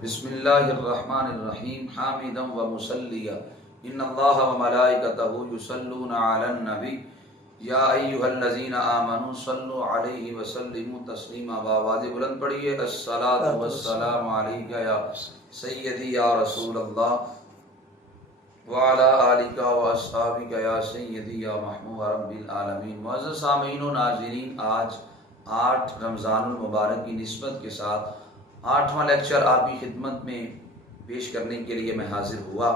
بسم اللہ الرحمن الرحیم حامدا و مسلیا ان اللہ و ملائکتہ یصلون علی النبی یا ایھا الذین آمنوا صلوا علیہ وسلموا تسلیما. بآواز بلند پڑھیے الصلاۃ والسلام علیک یا سیدی یا رسول اللہ وعلی آلک و اصحابک یا سیدی یا محمود رب العالمین. معزز سامعین و ناظرین، آج 8 رمضان المبارک کی نسبت کے ساتھ 8واں لیکچر آپ کی خدمت میں پیش کرنے کے لیے میں حاضر ہوا.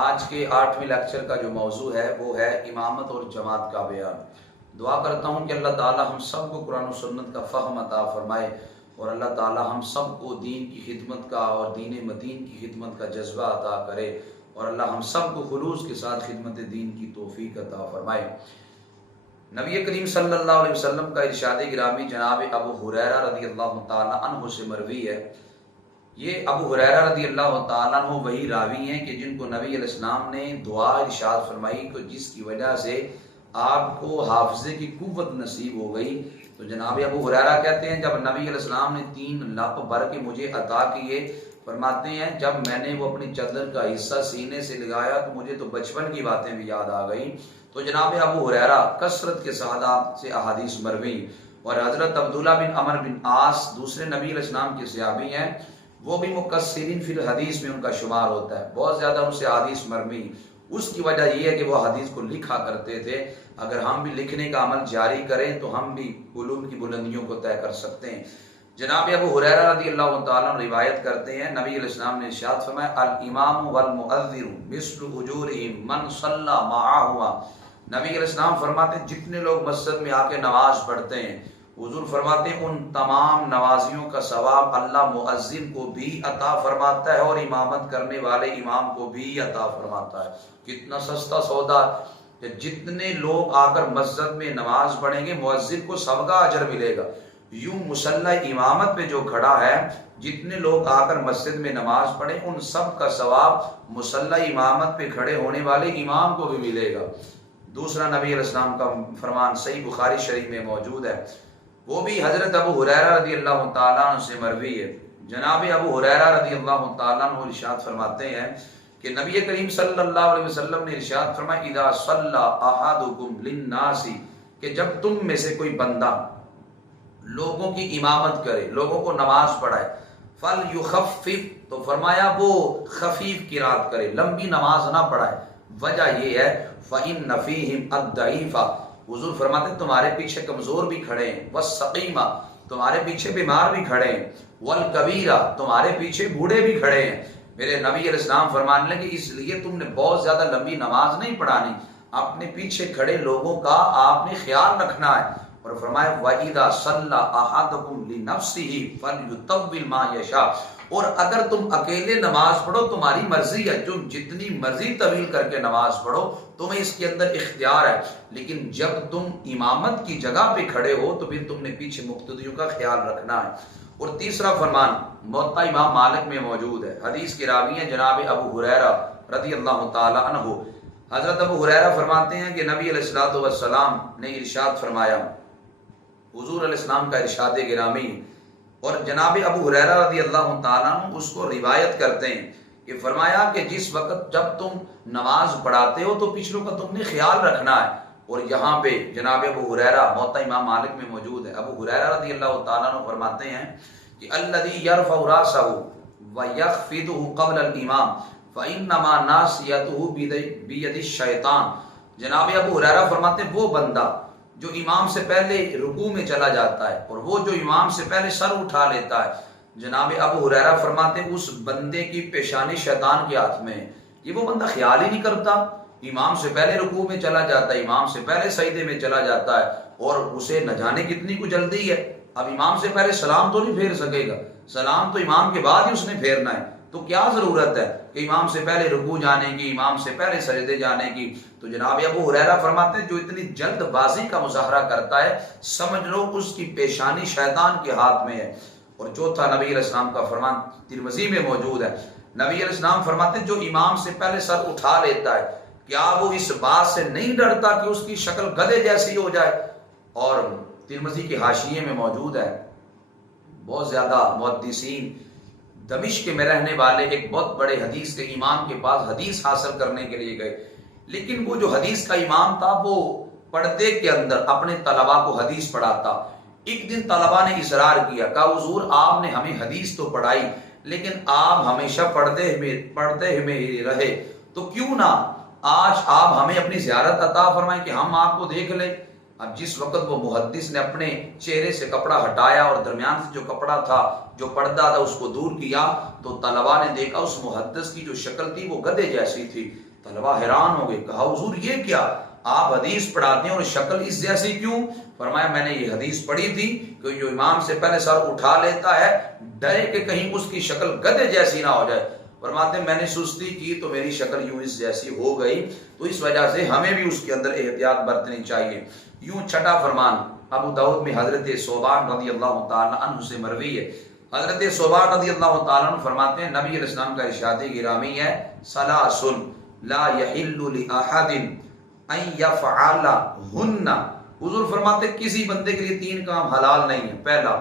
آج کے 8ویں لیکچر کا جو موضوع ہے وہ ہے امامت اور جماعت کا بیان. دعا کرتا ہوں کہ اللہ تعالی ہم سب کو قرآن و سنت کا فہم عطا فرمائے اور اللہ تعالی ہم سب کو دین کی خدمت کا اور دین مدین کی خدمت کا جذبہ عطا کرے اور اللہ ہم سب کو خلوص کے ساتھ خدمت دین کی توفیق عطا فرمائے. نبی کریم صلی اللہ علیہ وسلم کا ارشاد گرامی جناب ابو ہریرہ رضی اللہ تعالی عنہ سے مروی ہے. یہ ابو ہریرہ رضی اللہ تعالی عنہ وہی راوی ہیں کہ جن کو نبی علیہ السلام نے دعا ارشاد فرمائی کہ جس کی وجہ سے آپ کو حافظے کی قوت نصیب ہو گئی. تو جناب ابو ہریرہ کہتے ہیں جب نبی علیہ السلام نے 3 لپ بھر کے مجھے عطا کیے، فرماتے ہیں جب میں نے وہ اپنی چادر کا حصہ سینے سے لگایا تو مجھے تو بچپن کی باتیں بھی یاد آ گئیں. تو جناب ابو ہریرہ کثرت کے ساتھ آپ سے احادیث مروی اور حضرت عبداللہ بن عمر بن عاص دوسرے نبی علیہ السلام کے صحابی ہیں، وہ بھی مکثرین فی الحدیث میں ان کا شمار ہوتا ہے. بہت زیادہ ان سے احادیث مروی. اس کی وجہ یہ ہے کہ وہ حدیث کو لکھا کرتے تھے. اگر ہم بھی لکھنے کا عمل جاری کریں تو ہم بھی علوم کی بلندیوں کو طے کر سکتے ہیں. جناب ابو ہریرہ رضی اللہ تعالیٰ عنہ روایت کرتے ہیں نبی علیہ السلام نے ارشاد فرمایا الامام والمؤذن مثل اجورهم من صلی معهما. نبی علیہ السلام فرماتے ہیں جتنے لوگ مسجد میں آ کے نماز پڑھتے ہیں، حضور فرماتے ہیں ان تمام نمازیوں کا ثواب اللہ مؤذن کو بھی عطا فرماتا ہے اور امامت کرنے والے امام کو بھی عطا فرماتا ہے. کتنا سستا سودا کہ جتنے لوگ آ کر مسجد میں نماز پڑھیں گے مؤذن کو سب کا اجر ملے گا. یوں مصلی امامت پہ جو کھڑا ہے، جتنے لوگ آ کر مسجد میں نماز پڑھیں ان سب کا ثواب مصلی امامت پہ کھڑے ہونے والے امام کو بھی ملے گا. دوسرا نبی علیہ السلام کا فرمان صحیح بخاری شریف میں موجود ہے، وہ بھی حضرت ابو ہریرہ رضی اللہ تعالیٰ عنہ سے مروی ہے. جناب ابو ہریرہ رضی اللہ تعالیٰ عنہ ارشاد فرماتے ہیں کہ نبی کریم صلی اللہ علیہ وسلم نے ارشاد فرمایا اذا صلی احدکم للناس، کہ جب تم میں سے کوئی بندہ لوگوں کی امامت کرے، لوگوں کو نماز پڑھائے، فلیخفف، تو فرمایا وہ خفیف قرات کرے، لمبی نماز نہ پڑھائے. وجہ یہ ہے فإن فیہم الضعیف، حضور فرماتے ہیں تمہارے پیچھے کمزور بھی کھڑے ہیں، والسقیم، تمہارے پیچھے بیمار بھی کھڑے ہیں، والکبیر، تمہارے پیچھے بوڑھے بھی کھڑے ہیں. میرے نبی علیہ السلام فرمانے لگے اس لیے تم نے بہت زیادہ لمبی نماز نہیں پڑھانی، اپنے پیچھے کھڑے لوگوں کا آپ نے خیال رکھنا ہے. اور فرمایا وَإِذَا صَلَّى أَحَدُكُمْ لِنَفْسِهِ فَلْيُطَوِّلْ مَا يَشَاءُ، اور اگر تم اکیلے نماز پڑھو تمہاری مرضی ہے، تم جتنی مرضی طویل کر کے نماز پڑھو تمہیں اس کے اندر اختیار ہے، لیکن جب تم امامت کی جگہ پہ کھڑے ہو تو پھر تم نے پیچھے مقتدیوں کا خیال رکھنا ہے. اور تیسرا فرمان موطا امام مالک میں موجود ہے، حدیث کے راوی ہیں جناب ابو ہریرہ رضی اللہ تعالی عنہ. حضرت ابو ہریرہ فرماتے ہیں کہ نبی علیہ الصلوۃ والسلام نے ارشاد فرمایا، حضور علیہ السلام کا ارشاد گرامی، اور جناب ابو ہریرہ رضی اللہ تعالیٰ عنہ اس کو روایت کرتے ہیں کہ فرمایا کہ جس وقت جب تم نماز پڑھاتے ہو تو پچھلوں کا تم نے خیال رکھنا ہے. اور یہاں پہ جناب ابو ہریرہ موطا امام مالک میں موجود ہے، ابو ہریرہ رضی اللہ تعالیٰ عنہ فرماتے ہیں کہ الذی یرفع راسہ ویخفضہ قبل الامام فانما ناصیتہ بید الشیطان. جناب ابو ہریرہ فرماتے ہیں وہ بندہ جو امام سے پہلے رکوع میں چلا جاتا ہے اور وہ جو امام سے پہلے سر اٹھا لیتا ہے، جناب ابو ہریرہ فرماتے ہیں اس بندے کی پیشانی شیطان کے ہاتھ میں ہے. یہ وہ بندہ خیال ہی نہیں کرتا، امام سے پہلے رکوع میں چلا جاتا ہے، امام سے پہلے سجدے میں چلا جاتا ہے، اور اسے نہ جانے کتنی کو جلدی ہے. اب امام سے پہلے سلام تو نہیں پھیر سکے گا، سلام تو امام کے بعد ہی اس نے پھیرنا ہے. تو کیا ضرورت ہے کہ امام سے پہلے رکوع جانے کی، امام سے پہلے سجدے جانے کی. تو جناب ابو ہریرہ فرماتے ہیں جو اتنی جلد بازی کا مظاہرہ کرتا ہے سمجھ لو اس کی پیشانی شیطان کے ہاتھ میں ہے. اور چوتھا نبی علیہ السلام کا فرمان ترمذی میں موجود ہے، نبی علیہ السلام فرماتے ہیں جو امام سے پہلے سر اٹھا لیتا ہے کیا وہ اس بات سے نہیں ڈرتا کہ اس کی شکل گدھے جیسی ہو جائے. اور ترمذی کے حاشیے میں موجود ہے، بہت زیادہ محدثین دمشق میں رہنے والے ایک بہت بڑے حدیث کے امام کے پاس حدیث حاصل کرنے کے لیے گئے، لیکن وہ جو حدیث کا امام تھا وہ پردے کے اندر اپنے طلباء کو حدیث پڑھاتا۔ ایک دن طلباء نے اصرار کیا، کہا حضور آپ نے ہمیں حدیث تو پڑھائی لیکن آپ ہمیشہ پڑھتے میں ہی رہے، تو کیوں نہ آج آپ ہمیں اپنی زیارت عطا فرمائیں کہ ہم آپ کو دیکھ لیں۔ اب جس وقت وہ محدث نے اپنے چہرے سے کپڑا ہٹایا اور درمیان سے جو کپڑا تھا جو پردہ تھا اس کو دور کیا تو طلباء نے دیکھا اس محدث کی جو شکل تھی وہ گدھے جیسی تھی۔ طلباء حیران ہو گئے، کہا حضور یہ کیا، آپ حدیث پڑھاتے ہیں اور شکل اس جیسی کیوں؟ فرمایا میں نے یہ حدیث پڑھی تھی کہ جو امام سے پہلے سر اٹھا لیتا ہے ڈرے کہ کہیں اس کی شکل گدھے جیسی نہ ہو جائے۔ فرماتے میں نے سستی کی تو میری شکل یوں اس جیسی ہو گئی، تو اس وجہ سے ہمیں بھی اس کے اندر احتیاط برتنی چاہیے۔ یوں چھٹا فرمان ابو داؤد میں حضرت ثوبان رضی اللہ تعالی عنہ سے مروی ہے۔ حضرت ثوبان رضی اللہ تعالی عنہ فرماتے ہیں نبی علیہ السلام کا ارشاد گرامی ہے ثلاث لا يحل لأحد ان يفعلهن، حضور فرماتے کسی بندے کے لیے تین کام حلال نہیں ہے۔ پہلا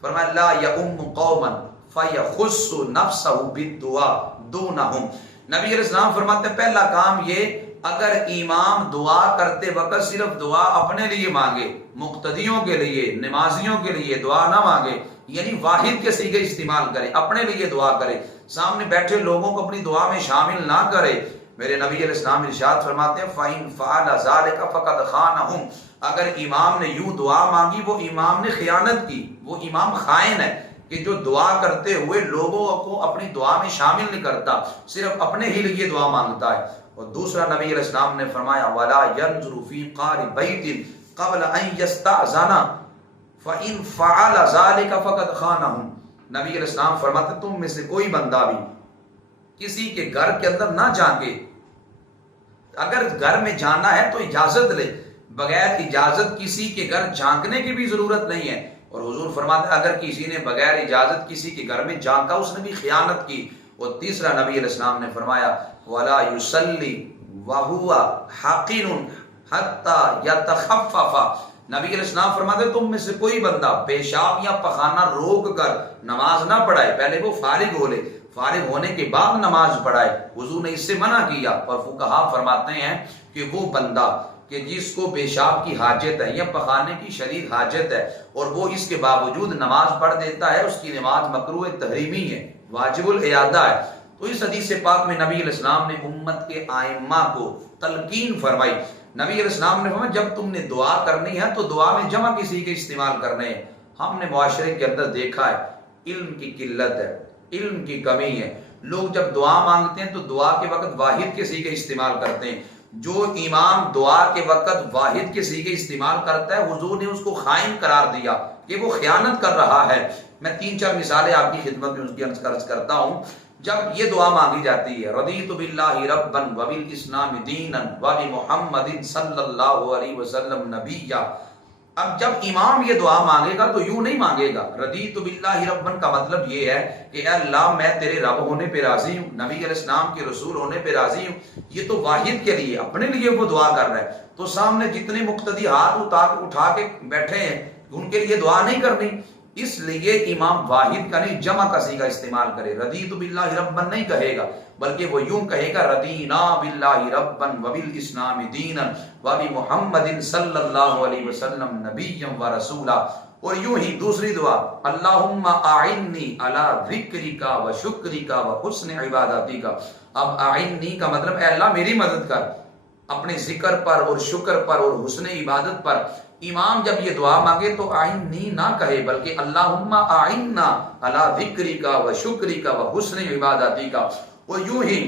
فرمایا لا يؤم قوما فيخص نفسه بالدعاء دونهم، نبی علیہ السلام فرماتے ہیں پہلا کام یہ اگر امام دعا کرتے وقت صرف دعا اپنے لیے مانگے، مقتدیوں کے لیے نمازیوں کے لیے دعا نہ مانگے، یعنی واحد کے صیغے استعمال کرے، اپنے لیے دعا کرے، سامنے بیٹھے لوگوں کو اپنی دعا میں شامل نہ کرے، میرے نبی علیہ السلام ارشاد فرماتے ہیں فَإِن فَعَلَ ذَلِكَ فَقَدْ خَانَهُمْ، اگر امام نے یوں دعا مانگی وہ امام نے خیانت کی، وہ امام خائن ہے کہ جو دعا کرتے ہوئے لوگوں کو اپنی دعا میں شامل نہیں کرتا، صرف اپنے ہی لیے دعا مانگتا ہے۔ اور دوسرا نبی علیہ السلام نے فرمایا وَلَا يَنْظُرُ فِي قَعْرِ بَيْتٍ قَبْلَ أَنْ يَسْتَأْذَنَ فَإِنْ فَعَلَ ذَلِكَ فَقَدْ خَانَهُمْ، نبی علیہ السلام فرماتے تم میں سے کوئی بندہ بھی کسی کے گھر کے اندر نہ جھانکے، اگر گھر میں جانا ہے تو اجازت لے، بغیر اجازت کسی کے گھر جھانکنے کی بھی ضرورت نہیں ہے۔ اور حضور فرماتے ہیں اگر کسی نے بغیر اجازت کسی کے گھر میں جھانکا اس نے بھی خیانت کی۔ اور تیسرا نبی علیہ السلام نے فرمایا وَلَا يُصَلِّ وَهُوَ حَقِنٌ حَتَّى يَتَخَفَّفَ، نبی علیہ السلام فرماتے تم میں سے کوئی بندہ پیشاب یا پخانہ روک کر نماز نہ پڑھائے، پہلے وہ فارغ ہو لے، فارغ ہونے کے بعد نماز پڑھائے، حضور نے اس سے منع کیا۔ اور فقہا فرماتے ہیں کہ وہ بندہ کہ جس کو پیشاب کی حاجت ہے یا پخانے کی شدید حاجت ہے اور وہ اس کے باوجود نماز پڑھ دیتا ہے اس کی نماز مکروہ تحریمی ہے، واجب الاعادہ ہے۔ تو اس حدیث پاک میں نبی علیہ السلام نے امت کے ائمہ کو تلقین فرمائی۔ نبی علیہ السلام نے فرمایا جب تم نے دعا کرنی ہے تو دعا میں جمع کسی کے استعمال کرنے ہیں۔ ہم نے معاشرے کے اندر دیکھا ہے علم کی قلت ہے، علم کی کمی ہے، لوگ جب دعا مانگتے ہیں تو دعا کے وقت واحد کے صیغے استعمال کرتے ہیں۔ جو امام دعا کے وقت واحد کے صیغے استعمال کرتا ہے حضور نے اس کو خائن قرار دیا کہ وہ خیانت کر رہا ہے۔ میں تین چار مثالیں آپ کی خدمت میں اس کی عرض کرتا ہوں۔ جب یہ دعا مانگی جاتی ہے رضیت باللہ ربا وبالاسلام دینا وبمحمد صلی اللہ علیہ وسلم نبیا، اب جب امام یہ دعا مانگے گا تو یوں نہیں مانگے گا۔ رضیت باللہ ربا کا مطلب یہ ہے کہ اے اللہ میں تیرے رب ہونے پہ راضی ہوں، نبی علیہ السلام کے رسول ہونے پہ راضی ہوں، یہ تو واحد کے لیے اپنے لیے وہ دعا کر رہا ہے۔ تو سامنے جتنے مقتدی ہاتھ اٹھا کے بیٹھے ہیں ان کے لیے دعا نہیں کرنی، اس لیے امام واحد کا نہیں جمع کا صیغہ استعمال کرے، رضیت باللہ ربا نہیں کہے گا بلکہ وہ یوں کہے گا رضینا باللہ ربا وبالاسلام دینا وبمحمد صلی اللہ علیہ وسلم نبیا ورسولا۔ اور یوں ہی دوسری دعا اللہم اعنی علی ذکرک وشکرک وحسن عبادتک، اب اعنی کا مطلب اے اللہ میری مدد کر اپنے ذکر پر اور شکر پر اور حسن عبادت پر۔ امام جب یہ دعا مانگے تو اعنی نہ کہے بلکہ اللہم اعنا علی ذکرک وشکرک وحسن عبادتک۔ اور یوں ہی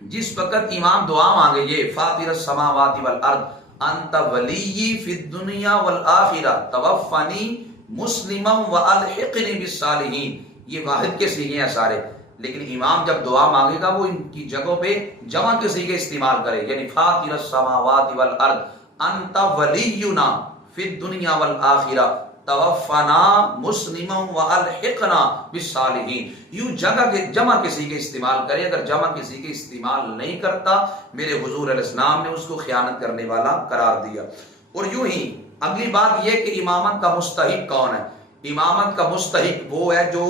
جس وقت امام دعا مانگے یہ فاطر السماوات والارض انت ولی فی الدنیا والآخرہ توفنی مسلما والحقنی بالصالحین، یہ واحد کے صیغے ہیں سارے، لیکن امام جب دعا مانگے گا وہ ان کی جگہوں پہ جمع کے صیغے استعمال کرے، یعنی فاطر السماوات والارض انت ولینا فی الدنیا والآخرہ توفنا مسلما والحقنا بالصالحین، یوں جمع کے صیغے استعمال کرے۔ اگر جمع کے صیغے استعمال نہیں کرتا میرے حضور علیہ السلام نے اس کو خیانت کرنے والا قرار دیا۔ اور یوں ہی اگلی بات یہ کہ امامت کا مستحق کون ہے؟ امامت کا مستحق وہ ہے جو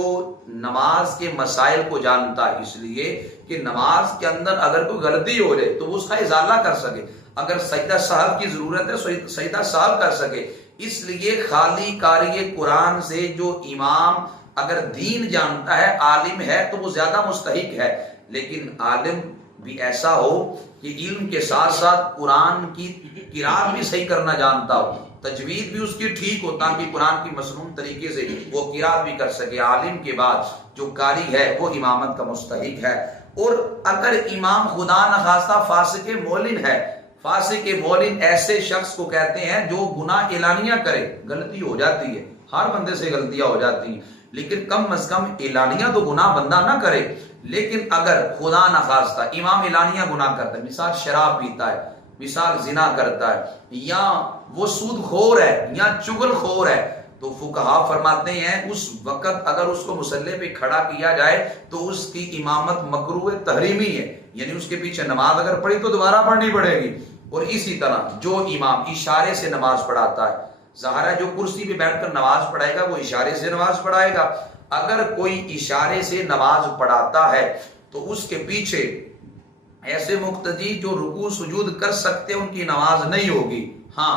نماز کے مسائل کو جانتا ہے، اس لیے کہ نماز کے اندر اگر کوئی غلطی ہو جائے تو وہ اس کا ازالہ کر سکے، اگر سجدہ سہو کی ضرورت ہے سجدہ سہو کر سکے۔ اس لیے خالی قاری قرآن سے جو امام اگر دین جانتا ہے، عالم ہے، تو وہ زیادہ مستحق ہے۔ لیکن عالم بھی ایسا ہو کہ علم کے ساتھ ساتھ قرآن کی قرات بھی صحیح کرنا جانتا ہو، تجوید بھی اس کی ٹھیک ہو، تاکہ قرآن کی مسنون طریقے سے وہ قرات بھی کر سکے۔ عالم کے بعد جو قاری ہے وہ امامت کا مستحق ہے۔ اور اگر امام خدا نخواستہ فاسق مولن ہے، فاسق مولن ایسے شخص کو کہتے ہیں جو گناہ اعلانیہ کرے، غلطی ہو جاتی ہے، ہر بندے سے غلطیاں ہو جاتی ہیں، لیکن کم از کم اعلانیہ تو گناہ بندہ نہ کرے۔ لیکن اگر خدا نخواستہ امام اعلانیہ گناہ کرتا ہے، مثال شراب پیتا ہے، مثال زنا کرتا ہے، یا وہ سود خور ہے یا چغل خور ہے، تو فقہا فرماتے ہیں اس وقت اگر اس کو مصلی پہ کھڑا کیا جائے تو اس کی امامت مکروہ تحریمی ہے، یعنی اس کے پیچھے نماز اگر پڑھی تو دوبارہ پڑھنی پڑے گی۔ اور اسی طرح جو امام اشارے سے نماز پڑھاتا ہے، ظاہر ہے جو کرسی پہ بیٹھ کر نماز پڑھائے گا وہ اشارے سے نماز پڑھائے گا۔ اگر کوئی اشارے سے نماز پڑھاتا ہے تو اس کے پیچھے ایسے مقتدی جو رکوع سجود کر سکتے ان کی نماز نہیں ہوگی۔ ہاں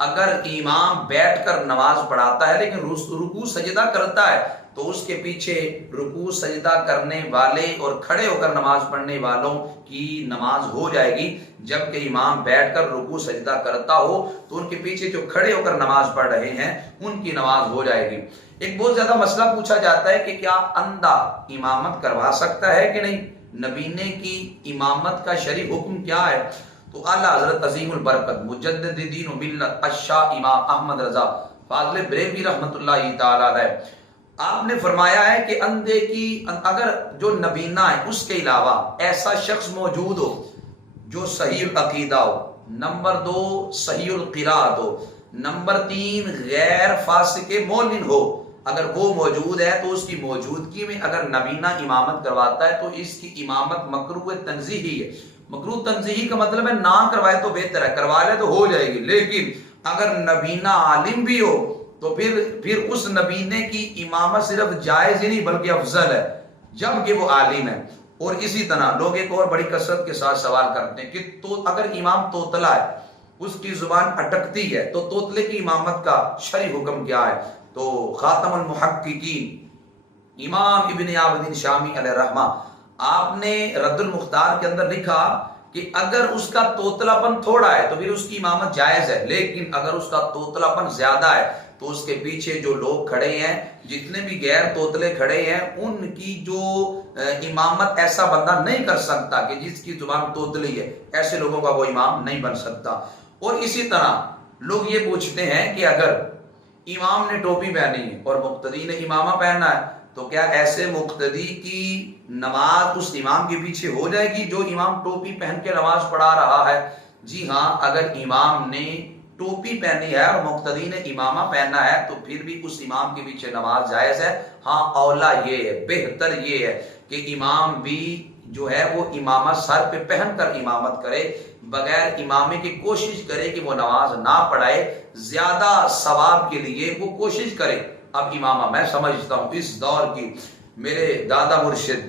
اگر امام بیٹھ کر نماز پڑھاتا ہے لیکن رکوع سجدہ کرتا ہے تو اس کے پیچھے رکوع سجدہ کرنے والے اور کھڑے ہو کر نماز پڑھنے والوں کی نماز ہو جائے گی، جبکہ امام بیٹھ کر رکوع سجدہ کرتا ہو تو ان کے پیچھے جو کھڑے ہو کر نماز پڑھ رہے ہیں ان کی نماز ہو جائے گی۔ ایک بہت زیادہ مسئلہ پوچھا جاتا ہے کہ کیا اندھا امامت کروا سکتا ہے کہ نہیں، نبینے کی امامت کا شرعی حکم کیا ہے؟ تو اعلیٰ حضرت عظیم البرکت مجدد دین و ملت الشاہ امام احمد رضا فاضل بریلوی رحمۃ اللہ تعالی علیہ، آپ نے فرمایا ہے کہ اندھے کی اگر جو نبینا ہے اس کے علاوہ ایسا شخص موجود ہو جو صحیح العقیدہ ہو، نمبر 2 صحیح القرات ہو، نمبر 3 غیر فاسق مولن ہو، اگر وہ موجود ہے تو اس کی موجودگی میں اگر نبینا امامت کرواتا ہے تو اس کی امامت مکروہ تنزیہی ہے۔ مکروہ تنزیہی کا مطلب ہے نہ کروائے تو بہتر ہے، کروا لے تو ہو جائے گی، لیکن اگر نبینا عالم بھی ہو تو پھر اس نبینے کی امامت صرف جائز ہی نہیں بلکہ افضل ہے جبکہ وہ عالم ہے۔ اور اسی طرح لوگ ایک اور بڑی کثرت کے ساتھ سوال کرتے ہیں کہ تو اگر امام توتلا ہے، اس کی زبان اٹکتی ہے، تو توتلے کی امامت کا شرعی حکم کیا ہے؟ تو خاتم المحققین امام ابن عابدین شامی علیہ رحمہ آپ نے رد المختار کے اندر لکھا کہ اگر اس کا توتلا پن تھوڑا ہے تو پھر اس کی امامت جائز ہے، لیکن اگر اس کا توتلا پن زیادہ ہے تو اس کے پیچھے جو لوگ کھڑے ہیں، جتنے بھی غیر توتلے کھڑے ہیں، ان کی جو امامت ایسا بندہ نہیں کر سکتا کہ جس کی زبان توتلی ہے، ایسے لوگوں کا وہ امام نہیں بن سکتا۔ اور اسی طرح لوگ یہ پوچھتے ہیں کہ اگر امام نے ٹوپی پہنی ہے اور مقتدی نے امامہ پہننا ہے تو کیا ایسے مقتدی کی نماز اس امام کے پیچھے ہو جائے گی جو امام ٹوپی پہن کے نماز پڑھا رہا ہے؟ جی ہاں، اگر امام نے ٹوپی پہنی ہے اور مقتدی نے امامہ پہننا ہے تو پھر بھی اس امام کے پیچھے نماز جائز ہے۔ ہاں اولا یہ ہے، بہتر یہ ہے کہ امام بھی جو ہے وہ امامہ سر پہ پہن کر امامت کرے، بغیر امامے کی کوشش کرے کہ وہ نماز نہ پڑھائے، زیادہ ثواب کے لیے وہ کوشش کرے۔ اب امامہ میں سمجھتا ہوں اس دور کی میرے دادا مرشد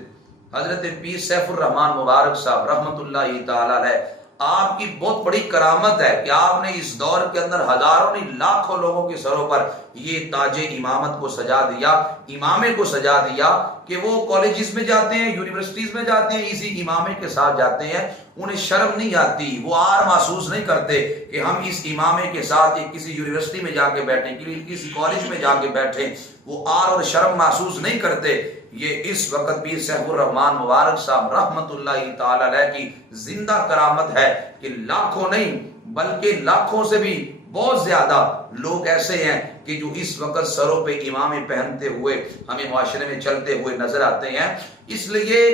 حضرت پیر سیف الرحمن مبارک صاحب رحمۃ اللہ تعالی علیہ، آپ کی بہت بڑی کرامت ہے کہ آپ نے اس دور کے اندر ہزاروں نہیں لاکھوں لوگوں کے سروں پر یہ تاج امامت کو سجا دیا، امامے کو سجا دیا کہ وہ کالجز میں جاتے ہیں، یونیورسٹیز میں جاتے ہیں، اسی امامے کے ساتھ جاتے ہیں، انہیں شرم نہیں آتی، وہ آر محسوس نہیں کرتے کہ ہم اس امامے کے ساتھ کسی یونیورسٹی میں جا کے بیٹھیں، کسی کالج میں جا کے بیٹھیں، وہ آر اور شرم محسوس نہیں کرتے۔ یہ اس وقت پیر سیف الرحمن مبارک صاحب رحمت اللہ تعالی علیہ کی زندہ کرامت ہے کہ لاکھوں نہیں بلکہ لاکھوں سے بھی بہت زیادہ لوگ ایسے ہیں کہ جو اس وقت سروں پہ امامے پہنتے ہوئے ہمیں معاشرے میں چلتے ہوئے نظر آتے ہیں۔ اس لیے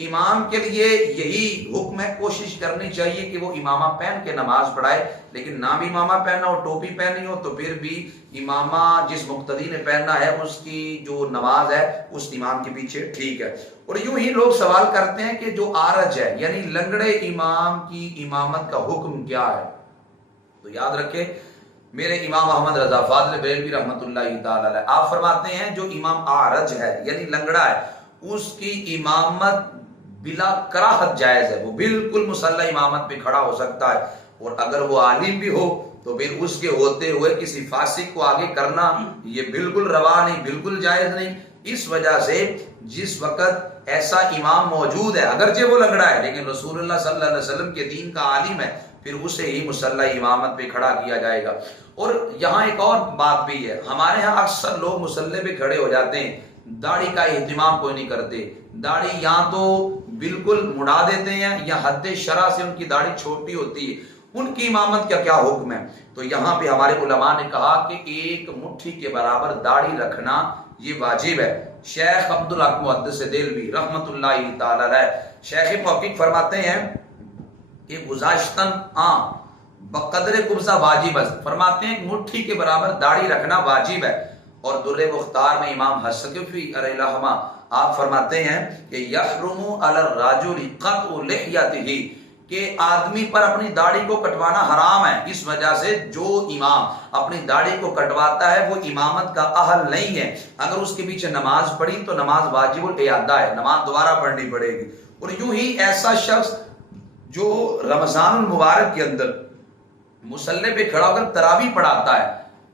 امام کے لیے یہی حکم ہے، کوشش کرنی چاہیے کہ وہ امامہ پہن کے نماز پڑھائے، لیکن نہ بھی امامہ پہننا ہو، ٹوپی پہنی ہو تو پھر بھی امامہ جس مقتدی نے پہننا ہے اس کی جو نماز ہے اس امام کے پیچھے ٹھیک ہے۔ اور یوں ہی لوگ سوال کرتے ہیں کہ جو عارج ہے یعنی لنگڑے امام کی امامت کا حکم کیا ہے؟ تو یاد رکھیں میرے امام احمد رضا فاضل بریلوی رحمۃ اللہ تعالی علیہ، آپ فرماتے ہیں جو امام اعرج ہے یعنی لنگڑا ہے اس کی امامت بلا کراہت جائز ہے، وہ بالکل مصلی امامت پہ کھڑا ہو سکتا ہے، اور اگر وہ عالم بھی ہو تو پھر اس کے ہوتے ہوئے کسی فاسق کو آگے کرنا یہ بالکل روا نہیں، بالکل جائز نہیں۔ اس وجہ سے جس وقت ایسا امام موجود ہے اگرچہ وہ لنگڑا ہے لیکن رسول اللہ صلی اللہ علیہ وسلم کے دین کا عالم ہے، پھر اسے ہی مصلی امامت پہ کھڑا کیا جائے گا۔ اور یہاں ایک اور بات بھی ہے، ہمارے ہاں اکثر لوگ مصلی پہ کھڑے ہو جاتے ہیں، داڑھی کا اہتمام کوئی نہیں کرتے، داڑھی یا تو بالکل مڑا دیتے ہیں یا حد شرع سے ان کی داڑھی چھوٹی ہوتی ہے، ان کی امامت کا کیا حکم ہے؟ تو یہاں پہ ہمارے علماء نے کہا کہ ایک مٹھی کے برابر داڑھی رکھنا یہ واجب ہے۔ شیخ عبدالحق محدث دہلوی رحمۃ اللہ تعالی علیہ، شیخ محقق فرماتے ہیں کہ گزاشتن بقدر قبضہ واجب ہے، فرماتے ہیں مٹھی کے برابر داڑھی رکھنا واجب ہے۔ اور در مختار میں امام حسکفی علیہ الرحمہ آپ فرماتے ہیں کہ یحرم علی الرجل قطع لحیتہ، کہ آدمی پر اپنی داڑھی کو کٹوانا حرام ہے، اس وجہ سے جو امام اپنی داڑھی کو کٹواتا ہے وہ امامت کا اہل نہیں ہے۔ اگر اس کے پیچھے نماز پڑھی تو نماز واجب الاعادہ ہے، نماز دوبارہ پڑھنی پڑے گی۔ اور یوں ہی ایسا شخص جو رمضان المبارک کے اندر مصلی پہ کھڑا ہو کر تراویح پڑھاتا ہے،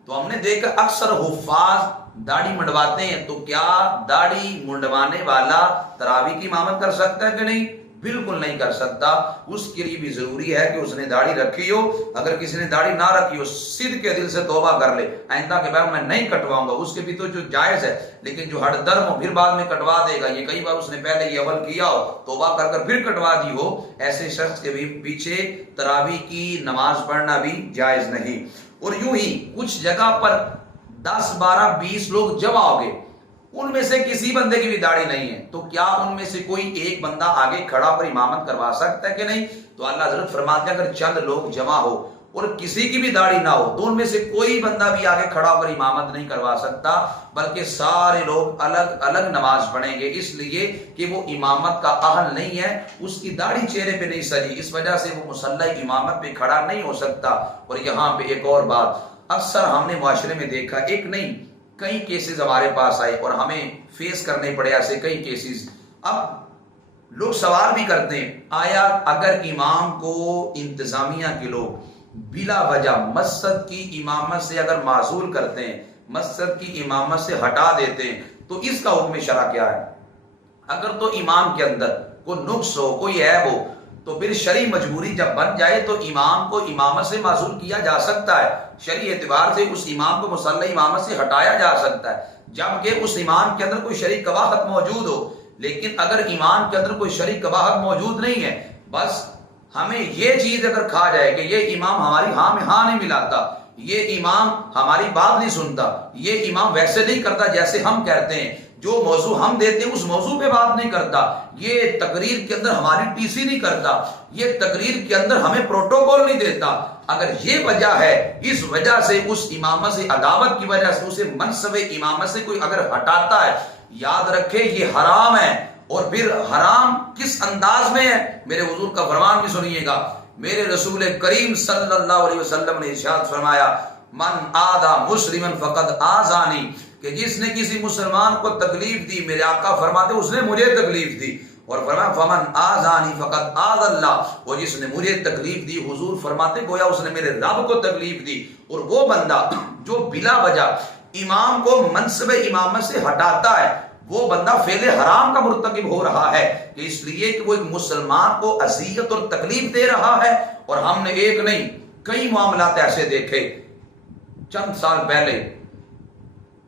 تو ہم نے دیکھا اکثر حفاظ داڑھی منڈواتے ہیں، تو کیا داڑھی منڈوانے والا تراویح کی امامت کر سکتا ہے کہ نہیں؟ بالکل نہیں کر سکتا۔ اس کے لیے بھی ضروری ہے کہ اس نے داڑھی رکھی ہو، اگر کسی نے داڑھی نہ رکھی ہو صدق کے دل سے توبہ کر لے، آئندہ کے بعد میں نہیں کٹواؤں گا، اس کے بھی تو جو جائز ہے، لیکن جو ہٹ درم ہو پھر بعد میں کٹوا دے گا، یہ کئی بار اس نے پہلے یہ عمل کیا ہو، توبہ کر کر پھر کٹوا دی ہو، ایسے شخص کے بھی پیچھے تراویح کی نماز پڑھنا بھی جائز نہیں۔ اور یوں ہی کچھ جگہ پر 10 12 20 لوگ جمع ہو گئے، ان میں سے کسی بندے کی بھی داڑھی نہیں ہے، تو کیا ان میں سے کوئی ایک بندہ آگے کھڑا پر امامت کروا سکتا ہے کہ نہیں؟ تو اللہ حضرت فرماتے ہیں اگر چند لوگ جمع ہو اور کسی کی بھی داڑھی نہ ہو تو ان میں سے کوئی بندہ بھی آگے کھڑا ہو کر امامت نہیں کروا سکتا، بلکہ سارے لوگ الگ الگ نماز پڑھیں گے، اس لیے کہ وہ امامت کا اہل نہیں ہے، اس کی داڑھی چہرے پہ نہیں سجی، اس وجہ سے وہ مصلی امامت پہ کھڑا نہیں ہو سکتا۔ اور یہاں پہ ایک اور بات اکثر ہم نے معاشرے میں دیکھا، ایک نہیں کئی کیسز ہمارے پاس آئے اور ہمیں فیس کرنے پڑے ایسے کئی کیسز۔ اب لوگ سوال بھی کرتے ہیں، آیا اگر امام کو انتظامیہ کے لوگ بلا وجہ مسجد کی امامت سے اگر معزول کرتے ہیں، مسجد کی امامت سے ہٹا دیتے ہیں، تو اس کا حکم شرع کیا ہے؟ اگر تو امام کے اندر کوئی نقص ہو، کوئی عیب ہو، تو پھر شرعی مجبوری جب بن جائے تو امام کو امامت سے معزول کیا جا سکتا ہے، شرعی اعتبار سے اس امام کو مصلی امامت سے ہٹایا جا سکتا ہے، جبکہ اس امام کے اندر کوئی شرعی قباحت موجود ہو۔ لیکن اگر امام کے اندر کوئی شرعی قباحت موجود نہیں ہے، بس ہمیں یہ چیز اگر کھا جائے کہ یہ امام ہماری ہاں میں ہاں نہیں ملاتا، یہ امام ہماری بات نہیں سنتا، یہ امام ویسے نہیں کرتا جیسے ہم کہتے ہیں، جو موضوع ہم دیتے ہیں اس موضوع پہ بات نہیں کرتا، یہ تقریر کے اندر ہماری ٹی سی نہیں کرتا، یہ تقریر کے اندر ہمیں پروٹوکول نہیں دیتا، اگر یہ وجہ ہے، اس وجہ سے اس امامت سے عداوت کی وجہ سے اسے منصب امامت سے کوئی اگر ہٹاتا ہے، یاد رکھے یہ حرام ہے۔ اور پھر حرام کس انداز میں ہے؟ میرے حضور کا فرمان بھی سنیے گا، میرے رسول کریم صلی اللہ علیہ وسلم نے ارشاد فرمایا، من آذا مسلما فقد آذانی، کہ جس نے کسی مسلمان کو تکلیف دی، میرے آقا فرماتے اس نے مجھے تکلیف دی، اور فرمایا فمن آذانی فقد آذى اللہ، وہ جس نے مجھے تکلیف دی، حضور فرماتے گویا اس نے میرے رب کو تکلیف دی۔ اور وہ بندہ جو بلا وجہ امام کو منصب امامت سے ہٹاتا ہے، وہ بندہ فعل حرام کا مرتکب ہو رہا ہے، کہ اس لیے کہ وہ ایک مسلمان کو اذیت اور تکلیف دے رہا ہے۔ اور ہم نے ایک نہیں کئی معاملات ایسے دیکھے، چند سال پہلے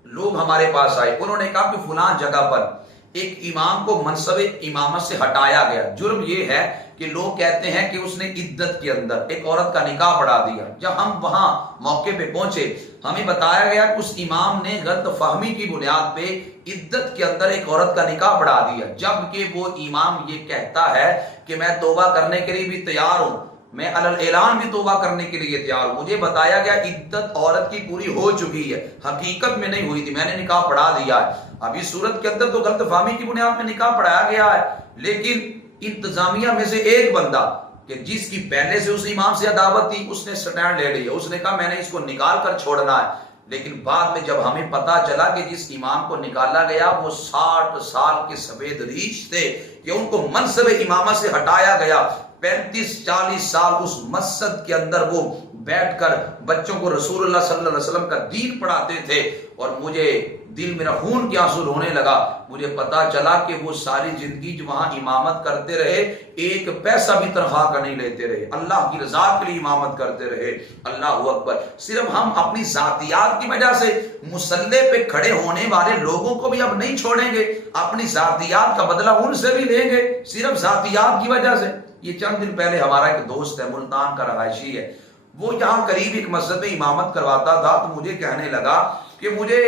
لوگ ہمارے پاس آئے، انہوں نے کہا کہ فلاں جگہ پر ایک امام کو منصب امامت سے ہٹایا گیا، جرم یہ ہے کہ لوگ کہتے ہیں کہ اس نے عدت کے اندر ایک عورت کا نکاح پڑھا دیا۔ جب ہم وہاں موقع پہ پہنچے، ہمیں بتایا گیا کہ اس امام نے غلط فہمی کی بنیاد پہ عدت کے اندر ایک عورت کا نکاح پڑھا دیا، جبکہ وہ امام یہ کہتا ہے کہ میں توبہ کرنے کے لیے بھی تیار ہوں، میں علی اعلان بھی توبہ کرنے کے لیے تیار ہوں۔ مجھے بتایا گیا عدت عورت کی پوری ہو چکی ہے، حقیقت میں نہیں ہوئی تھی، میں نے نکاح پڑھا دیا ہے۔ اب اس صورت کے اندر تو غلط فہمی کی بنیاد پہ نکاح پڑھایا گیا ہے، لیکن انتظامیہ میں سے ایک بندہ کہ جس کی پہلے سے اس امام سے عداوت تھی اس نے سٹینڈ لے لیا، اس نے کہا میں نے اس کو نکال کر چھوڑنا ہے. لیکن بعد میں جب ہمیں پتا چلا کہ جس امام کو نکالا گیا وہ 60 سال کے سفید ریش تھے کہ ان کو منصب امامہ سے ہٹایا گیا، 35-40 سال اس مسجد کے اندر وہ بیٹھ کر بچوں کو رسول اللہ صلی اللہ علیہ وسلم کا دین پڑھاتے تھے، اور مجھے دل میرا خون کے آنسو رونے لگا. مجھے پتا چلا کہ وہ ساری زندگی جو وہاں امامت کرتے رہے، ایک پیسہ بھی تنخواہ کا نہیں لیتے رہے، اللہ کی رضا کے لیے امامت کرتے رہے. اللہ اکبر. صرف ہم اپنی ذاتیات کی وجہ سے مصلی پہ کھڑے ہونے والے لوگوں کو بھی اب نہیں چھوڑیں گے، اپنی ذاتیات کا بدلہ ان سے بھی لیں گے، صرف ذاتیات کی وجہ سے. یہ چند دن پہلے ہمارا ایک دوست ہے، ملتان کا رہائشی ہے، وہ یہاں قریب ایک مسجد میں امامت کرواتا تھا. تو مجھے کہنے لگا کہ مجھے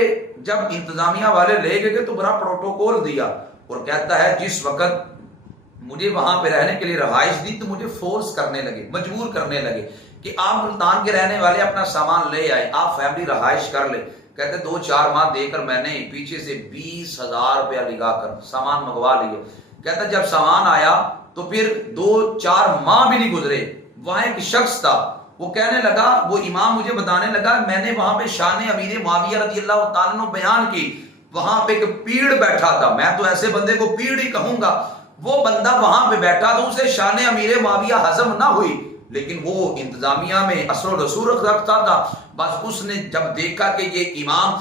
جب انتظامیہ والے لے گئے تو بڑا پروٹوکول دیا، اور کہتا ہے جس وقت مجھے وہاں پہ رہنے کے لیے رہائش دی تو مجھے فورس کرنے لگے، مجبور کرنے لگے کہ آپ ملتان کے رہنے والے اپنا سامان لے آئے، آپ فیملی رہائش کر لیں. کہتے 2-4 ماہ دے کر میں نے پیچھے سے 20,000 روپیہ لگا کر سامان منگوا لیے. کہتا جب سامان آیا تو پھر 2-4 ماہ بھی نہیں گزرے، وہاں ایک شخص تھا، وہ کہنے لگا، وہ امام مجھے بتانے لگا میں نے وہاں پہ شان امیر معاویہ رضی اللہ تعالیٰ عنہ بیان کی، وہاں پہ ایک پیڑ بیٹھا تھا، میں تو ایسے بندے کو پیڑ ہی کہوں گا، وہ بندہ وہاں پہ بیٹھا تو اسے شان امیر معاویہ ہضم نہ ہوئی، لیکن وہ انتظامیہ میں اثر و رسول رکھتا تھا. بس اس نے جب دیکھا کہ یہ امام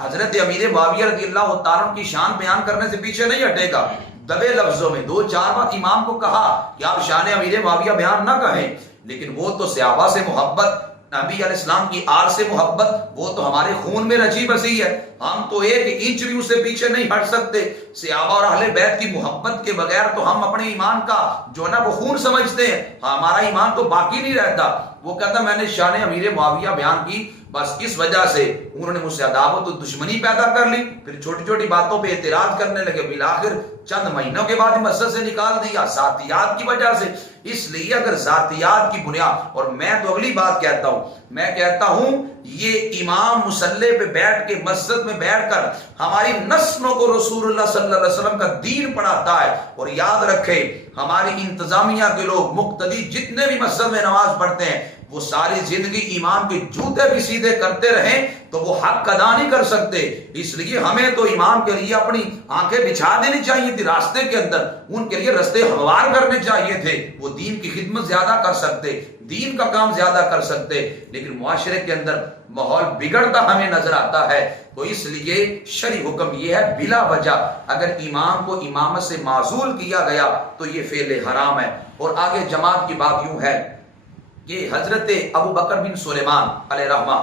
حضرت امیر معاویہ رضی اللہ تعالیٰ عنہ کی شان بیان کرنے سے پیچھے نہیں ہٹے گا، دبے لفظوں میں 2-4 بار امام کو کہا کہ آپ شان امیر معاویہ بیان نہ کہیں، لیکن وہ تو صحابہ سے محبت، نبی علیہ السلام کی آل سے محبت، وہ تو ہمارے خون میں رچی بسی ہے، ہم تو 1 انچ بھی اس سے پیچھے نہیں ہٹ سکتے. صحابہ اور اہل بیت کی محبت کے بغیر تو ہم اپنے ایمان کا جو نا وہ خون سمجھتے ہیں، ہمارا ایمان تو باقی نہیں رہتا. وہ کہتا میں نے شان امیر معاویہ بیان کی، بس اس وجہ سے انہوں نے مجھ سے عداوت و دشمنی پیدا کر لی، پھر چھوٹی چھوٹی باتوں پہ اعتراض کرنے لگے، بالآخر چند مہینوں کے بعد مسجد سے نکال دیا ذاتیات کی وجہ سے. اس لیے اگر ذاتیات کی بنیاد، اور میں تو اگلی بات کہتا ہوں، میں کہتا ہوں یہ امام مصلی پہ بیٹھ کے مسجد میں بیٹھ کر ہماری نسلوں کو رسول اللہ صلی اللہ علیہ وسلم کا دین پڑھاتا ہے. اور یاد رکھے ہماری انتظامیہ کے لوگ مقتدی جتنے بھی مسجد میں نماز پڑھتے ہیں وہ ساری زندگی امام کے جوتے بھی سیدھے کرتے رہیں تو وہ حق ادا نہیں کر سکتے. اس لیے ہمیں تو امام کے لیے اپنی آنکھیں بچھا دینی چاہیے تھی راستے کے اندر، ان کے لیے راستے ہموار کرنے چاہیے تھے، وہ دین کی خدمت زیادہ کر سکتے، دین کا کام زیادہ کر سکتے. لیکن معاشرے کے اندر ماحول بگڑتا ہمیں نظر آتا ہے، تو اس لیے شرعی حکم یہ ہے بلا وجہ اگر امام کو امامت سے معزول کیا گیا تو یہ فعل حرام ہے. اور آگے جماعت کی بات یوں ہے کہ حضرت ابو بکر بن سلیمان علیہ رحمہ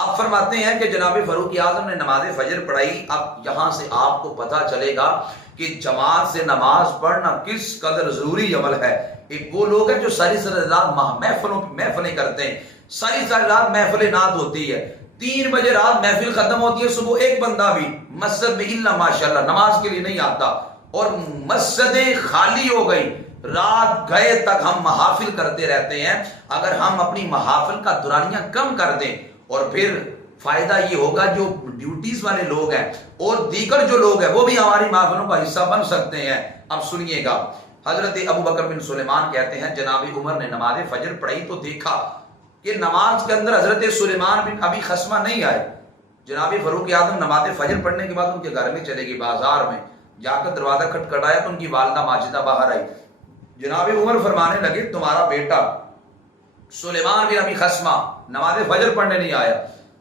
آپ فرماتے ہیں کہ جناب فاروق اعظم نے نماز فجر پڑھائی. اب یہاں سے آپ کو پتا چلے گا کہ جماعت سے نماز پڑھنا کس قدر ضروری عمل ہے. ایک وہ لوگ ہیں جو ساری رات محفلیں کرتے ہیں، ساری رات محفل نعت ہوتی ہے، 3 بجے رات محفل ختم ہوتی ہے، صبح ایک بندہ بھی مسجد میں الا ماشاءاللہ نماز کے لیے نہیں آتا، اور مسجدیں خالی ہو گئی، رات گئے تک ہم محافل کرتے رہتے ہیں. اگر ہم اپنی محافل کا دورانیہ کم کر دیں، اور پھر فائدہ یہ ہوگا جو ڈیوٹیز والے لوگ ہیں اور دیگر جو لوگ ہیں وہ بھی ہماری محافلوں کا حصہ بن سکتے ہیں. اب سنیے گا، حضرت ابو بکر بن سلیمان کہتے ہیں جناب عمر نے نماز فجر پڑھی تو دیکھا کہ نماز کے اندر حضرت سلیمان بن ابی خصمہ نہیں آئے. جناب فاروق اعظم نماز فجر پڑھنے کے بعد ان کے گھر میں چلے گئے، بازار میں جا کر دروازہ کھٹکھٹایا تو ان کی والدہ ماجدہ باہر آئی. جناب عمر فرمانے لگے تمہارا بیٹا سلیمان بن ابی خصمہ نماز فجر پڑھنے نہیں آیا.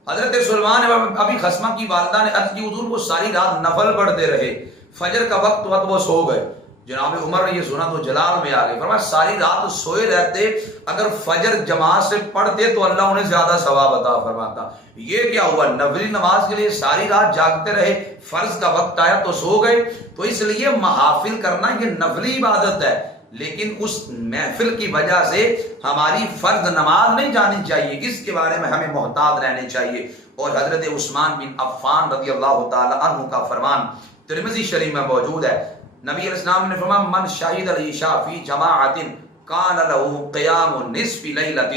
حضرت سلیمان بن ابی خصمہ کی والدہ نے عرض کی حضور وہ ساری رات نفل پڑھتے رہے، فجر کا وقت ہوا تو وہ سو گئے. جناب عمر نے یہ سنا تو جلال میں آ گئے، فرمایا ساری رات سوئے رہتے، اگر فجر جماعت سے پڑھتے تو اللہ انہیں زیادہ ثواب عطا فرماتا. یہ کیا ہوا، نفلی نماز کے لیے ساری رات جاگتے رہے، فرض کا وقت آیا تو سو گئے. تو اس لیے محافل کرنا یہ نفلی عبادت ہے، لیکن اس محفل کی وجہ سے ہماری فرض نماز نہیں جانی چاہیے، اس کے بارے میں ہمیں محتاط رہنے چاہیے. اور حضرت عثمان بن عفان رضی اللہ تعالی عنہ کا فرمان ترمذی شریف میں موجود ہے، نبی علیہ السلام نے فرمایا من شہید العشاء فی جماعت کان لہ قیام نصف لیلۃ.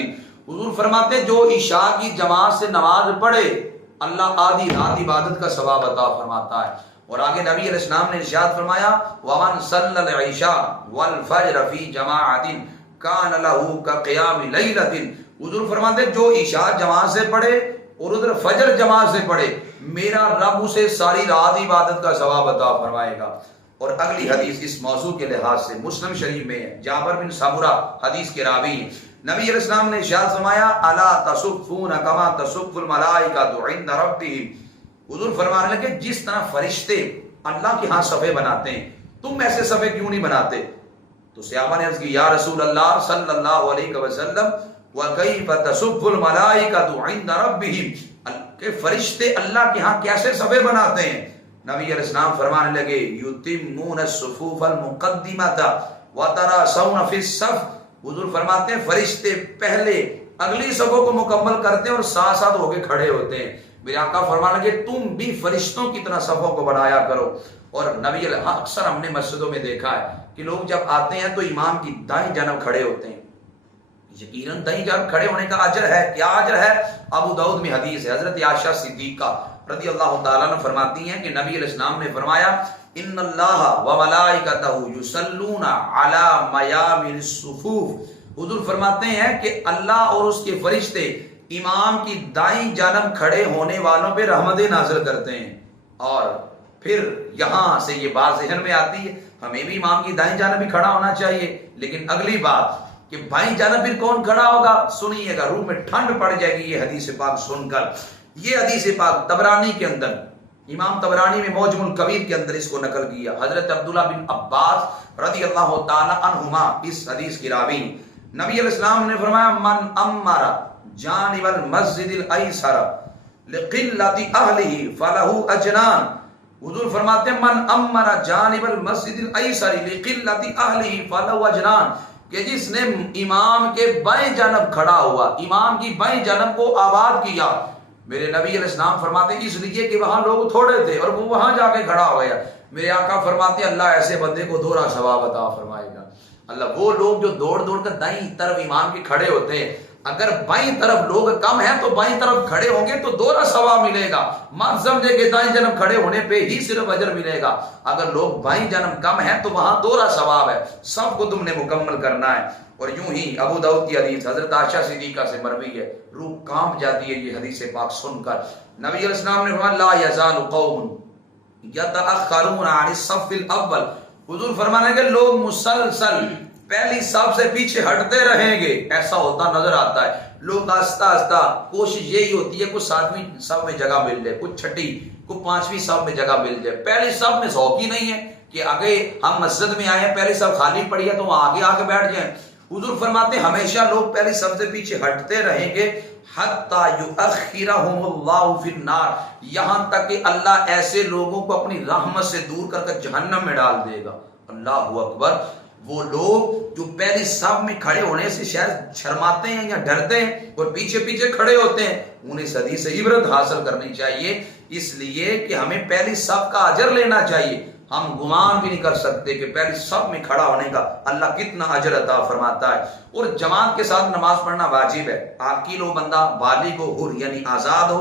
حضور فرماتے ہیں جو عشاء کی جماعت سے نماز پڑھے اللہ آدھی رات عبادت کا ثواب عطا فرماتا ہے. اور آگے نبی علیہ السلام نے ارشاد فرمایا ومن صلی العشاء والفجر فی جماعت کان لہ کقیام لیلۃ، حضور فرماتے جو عشاء جماعت سے پڑھے اور ادھر فجر جماعت سے پڑھے میرا رب اسے ساری رات عبادت کا ثواب عطا فرمائے گا۔ اور اگلی حدیث اس موضوع کے لحاظ سے مسلم شریف میں ہے، جابر بن سمرہ حدیث کے راوی ہیں، نبی علیہ السلام نے ارشاد فرمایا الا تصفون کما تصف الملائکۃ عند ربهم، حضور فرمانے لگے جس طرح فرشتے اللہ کے ہاں صفے بناتے ہیں تم ایسے صفے کیوں نہیں بناتے؟ تو صحابہ نے عرض کی یا رسول اللہ صلی اللہ علیہ وسلم وکیف تصف الملائکۃ عند ربهم، کہ فرشتے اللہ کے ہاں کیسے صفے بناتے ہیں؟ نبی علیہ السلام فرمانے لگے یتمون الصفوف المقدمۃ وتراصون فی الصف، حضور فرماتے ہیں فرشتے پہلے اگلی صفوں کو مکمل کرتے ہیں اور ساتھ ساتھ ہو کے کھڑے ہوتے ہیں۔ میرے آقا فرمانے لگے تم بھی فرشتوں کی طرح صفوں کو بنایا کرو۔ اور نبی علیہ اکثر ہم نے مسجدوں میں دیکھا ہے کہ لوگ جب آتے ہیں تو امام کی دائیں جانب کھڑے ہوتے ہیں، یقیناً دائیں جانب کھڑے ہونے کا اجر ہے، کیا اجر ہے؟ ابو داؤد میں حدیث ہے، حضرت عائشہ صدیقہ رضی اللہ تعالیٰ عنہ فرماتی ہیں کہ نبی علیہ السلام نے فرمایا ان اللہ و ملائکتہ یصلون علی میامن الصفوف، حضور فرماتے ہیں کہ اللہ اور اس کے فرشتے امام کی دائیں جانب کھڑے ہونے والوں پہ رحمتیں نازل کرتے ہیں۔ اور پھر یہاں سے یہ بات ذہن میں آتی ہے ہمیں بھی امام کی دائیں جانب بھی کھڑا ہونا چاہیے، لیکن اگلی بات کہ بائیں جانب پھر کون کھڑا ہوگا؟ سنیے گا، روح میں ٹھنڈ پڑ جائے گی یہ حدیث پاک سن کر۔ یہ حدیث پاک طبرانی کے اندر، امام طبرانی میں معجم الکبیر کے اندر اس کو نقل کیا، حضرت عبداللہ بن عباس رضی اللہ تعالی عنہما اس حدیث کی راوی، نبی علیہ السلام نے فرمایا من امر جانب المسجد الایسر لقلت اہلہ فلہ اجران، حضور فرماتے ہیں من امر جانب المسجد الایسر لقلت اہلہ فلہ اجران، کہ جس نے امام کے بائیں جانب کھڑا ہوا، امام کی بائیں جانب کو آباد کیا، میرے نبی علیہ السلام فرماتے ہیں اس لیے کہ وہاں لوگ تھوڑے تھے اور وہ وہاں جا کے کھڑا ہو گیا، میرے آقا فرماتے ہیں اللہ ایسے بندے کو دوہرا ثواب عطا فرمائے گا۔ اللہ وہ لوگ جو دوڑ دوڑ کر دائیں طرف امام کے کھڑے ہوتے ہیں، اگر بائیں طرف لوگ کم ہیں تو بائیں طرف کھڑے ہوں گے تو دوہرا ثواب ملے گا، مت سمجھے کہ دائیں جانب کھڑے ہونے پہ ہی صرف اجر ملے گا، اگر لوگ بائیں جانب کم ہیں تو وہاں دوہرا ثواب ہے، سب کو تم نے مکمل کرنا ہے۔ اور یوں ہی ابو داؤد کی حدیث حضرت عائشہ صدیقہ سے مروی ہے، روح کانپ جاتی ہے یہ حدیث پاک سن کر، نبی علیہ السلام نے فرمایا لا یزال قوم یتأخرون عن الصف الاول، حضور فرمانے کہ لوگ مسلسل پہلی صف سے پیچھے ہٹتے رہیں گے، ایسا ہوتا نظر آتا ہے، لوگ آہستہ آہستہ کوشش یہی ہوتی ہے کچھ 7ویں صف میں جگہ مل جائے، کچھ 6ٹھی، کچھ 5ویں صف میں جگہ مل جائے، پہلی صف میں ذوق ہی نہیں ہے کہ آگے ہم مسجد میں آئے ہیں پہلی صف خالی پڑی ہے تو وہاں آگے آ کے بیٹھ جائیں، حضور فرماتے ہیں ہمیشہ لوگ پہلی صف سے پیچھے ہٹتے رہیں گے حتی یؤخرہم اللہ فی النار، یہاں تک کہ اللہ ایسے لوگوں کو اپنی رحمت سے دور کر کے جہنم میں ڈال دے گا۔ اللہ اکبر، وہ لوگ جو پہلی صف میں کھڑے ہونے سے شاید شرماتے ہیں یا ڈرتے ہیں اور پیچھے پیچھے کھڑے ہوتے ہیں، انہیں اس حدیث سے عبرت حاصل کرنی چاہیے، اس لیے کہ ہمیں پہلی صف کا اجر لینا چاہیے، ہم گمان بھی نہیں کر سکتے کہ پہلی صف میں کھڑا ہونے کا اللہ کتنا اجر عطا فرماتا ہے۔ اور جماعت کے ساتھ نماز پڑھنا واجب ہے، عاقل ہو بندہ، بالغ ہو، حر یعنی آزاد ہو،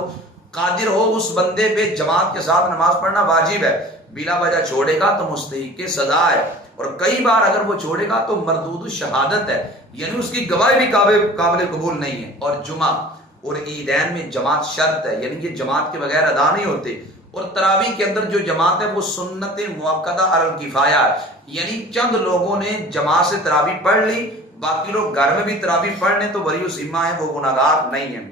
قادر ہو، اس بندے پہ جماعت کے ساتھ نماز پڑھنا واجب ہے، بلا وجہ چھوڑے گا تو مستحق سزا ہے، اور کئی بار اگر وہ چھوڑے گا تو مردود الشہادت ہے، یعنی اس کی گواہی بھی قابل قبول نہیں ہے۔ اور جمعہ اور عیدین میں جماعت شرط ہے، یعنی یہ جماعت کے بغیر ادا نہیں ہوتے، اور تراویح کے اندر جو جماعت ہے وہ سنت مؤکدہ علی الکفایہ ہے، یعنی چند لوگوں نے جماعت سے تراویح پڑھ لی، باقی لوگ گھر میں بھی تراویح پڑھ لیں تو بری الذمہ ہیں، وہ گناہگار نہیں ہیں۔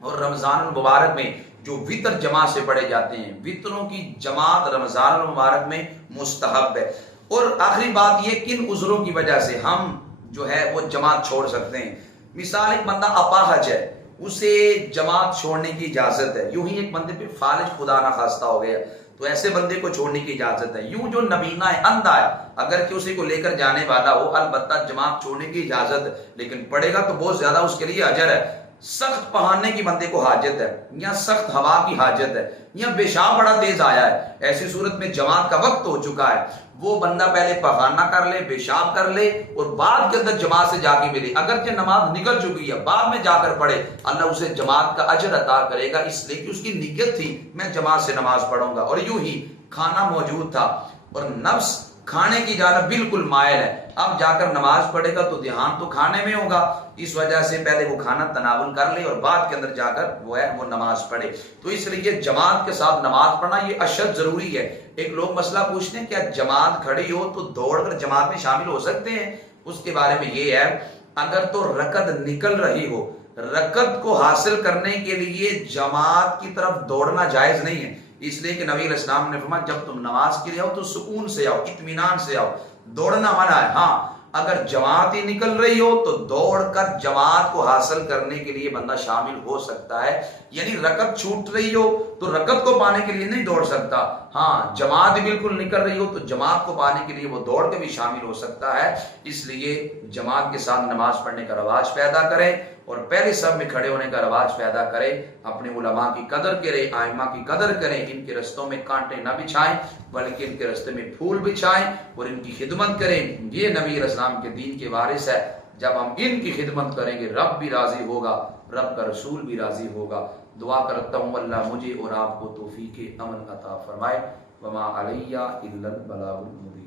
اور رمضان المبارک میں جو وطر جماعت سے پڑھے جاتے ہیں، وطروں کی جماعت رمضان المبارک میں مستحب ہے۔ اور آخری بات یہ کن عذروں کی وجہ سے ہم جو ہے وہ جماعت چھوڑ سکتے ہیں۔ مثال ایک بندہ اپاہج ہے، اسے جماعت چھوڑنے کی اجازت ہے، یوں ہی ایک بندے پہ فالج خدا نخواستہ ہو گیا تو ایسے بندے کو چھوڑنے کی اجازت ہے۔ یوں جو نبینا ہے، اندھا ہے، اگر کہ اسے کو لے کر جانے والا ہو البتہ جماعت چھوڑنے کی اجازت ہے، لیکن پڑھے گا تو بہت زیادہ اس کے لیے اجر ہے۔ سخت پہاننے کی بندے کو حاجت ہے، یا سخت ہوا کی حاجت ہے، یا پیشاب بڑا تیز آیا ہے، ایسی صورت میں جماعت کا وقت ہو چکا ہے، وہ بندہ پہلے پخانہ کر لے، پیشاب کر لے اور بعد کے اندر جماعت سے جا کے ملے، اگرچہ نماز نکل چکی ہے بعد میں جا کر پڑھے، اللہ اسے جماعت کا اجر عطا کرے گا، اس لیے کہ اس کی نیت تھی میں جماعت سے نماز پڑھوں گا۔ اور یوں ہی کھانا موجود تھا اور نفس کھانے کی جانب بالکل مائل ہے، اب جا کر نماز پڑھے گا تو دھیان تو کھانے میں ہوگا، اس وجہ سے پہلے وہ کھانا تناول کر لے اور بعد کے اندر جا کر وہ نماز پڑھے۔ تو اس لیے جماعت کے ساتھ نماز پڑھنا یہ اشد ضروری ہے۔ ایک لوگ مسئلہ پوچھتے ہیں کیا جماعت کھڑی ہو تو دوڑ کر جماعت میں شامل ہو سکتے ہیں؟ اس کے بارے میں یہ ہے، اگر تو رکعت نکل رہی ہو، رکعت کو حاصل کرنے کے لیے جماعت کی طرف دوڑنا جائز نہیں ہے، اس لیے کہ نبی علیہ السلام نے فرمایا جب تم نماز کے لیے آؤ تو سکون سے آؤ، اطمینان سے آؤ، دوڑنا منع ہے۔ ہاں اگر جماعت ہی نکل رہی ہو تو دوڑ کر جماعت کو حاصل کرنے کے لیے بندہ شامل ہو سکتا ہے، یعنی رکعت چھوٹ رہی ہو تو رکعت کو پانے کے لیے نہیں دوڑ سکتا، ہاں جماعت بالکل نکل رہی ہو تو جماعت کو پانے کے لیے وہ دوڑ کے بھی شامل ہو سکتا ہے۔ اس لیے جماعت کے ساتھ نماز پڑھنے کا رواج پیدا کریں اور پہلے سب میں کھڑے ہونے کا رواج پیدا کریں، اپنے علماء کی قدر کریں، ائمہ کی قدر کریں، ان کے رستوں میں کانٹے نہ بچھائیں بلکہ ان کے رستے میں پھول بچھائیں اور ان کی خدمت کریں۔ یہ نبی علیہ السلام کے دین کے وارث ہے، جب ہم ان کی خدمت کریں گے رب بھی راضی ہوگا، رب کا رسول بھی راضی ہوگا۔ دعا کرتا ہوں اللہ مجھے اور آپ کو توفیق عمل عطا فرمائے۔ وما علیہ الا البلاغ المبین۔